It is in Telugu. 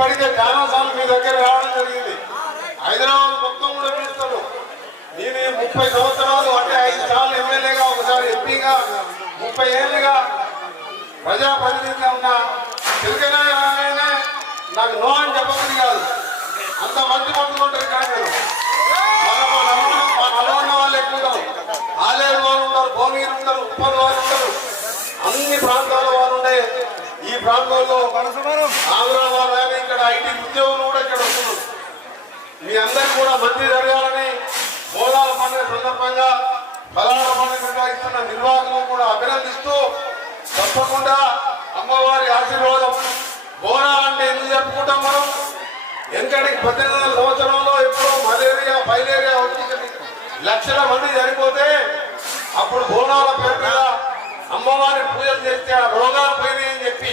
ఇప్పటికే చాలా సార్లు మీ దగ్గర రావడం జరిగింది. హైదరాబాద్ మొత్తం కూడా పిలుస్తాను. నేను 30 సంవత్సరాలు అంటే 5 సార్లు ఎమ్మెల్యేగా, ఒకసారి ఎంపీగా, 30 ఏళ్ళుగా ప్రజాప్రతినిధిగా ఉన్న చిలకనాయనే నాకు నో అని చెప్పబడి కాదు. అంత మంచి పట్టుకుంటారు. కానీ మా నల్గొండ వాళ్ళు ఎక్కువ, ఆలేరు వాళ్ళు ఉంటారు, భువనగిరి ఉంటారు, ఉప్పల్ వాళ్ళు ఉంటారు, అన్ని ప్రాంతాల వాళ్ళు ఉండే ఈ ప్రాంతంలో ఆంధ్ర వాళ్ళు కానీ ఇక్కడ ఐటీ ఉద్యోగులు కూడా ఇక్కడ వస్తున్నారు. మీ అందరికీ కూడా మంచి జరగాలని బోనాల పండుగ సందర్భంగా బలాల పండుగ నిర్వహిస్తున్న నిర్వాహకులను కూడా అభినందిస్తూ, తప్పకుండా అమ్మవారి ఆశీర్వాదం. బోనాలంటే ఎందుకు చెప్పుకుంటాం మనం? ఎందుకంటే 18 సంవత్సరంలో ఎప్పుడో మలేరియా, ఫైలేరియా వచ్చి లక్షల మంది చనిపోతే అప్పుడు బోనాల పేరు మీద అమ్మవారి పూజలు చేస్తే ఆ రోగాలు పోయినాయని చెప్పి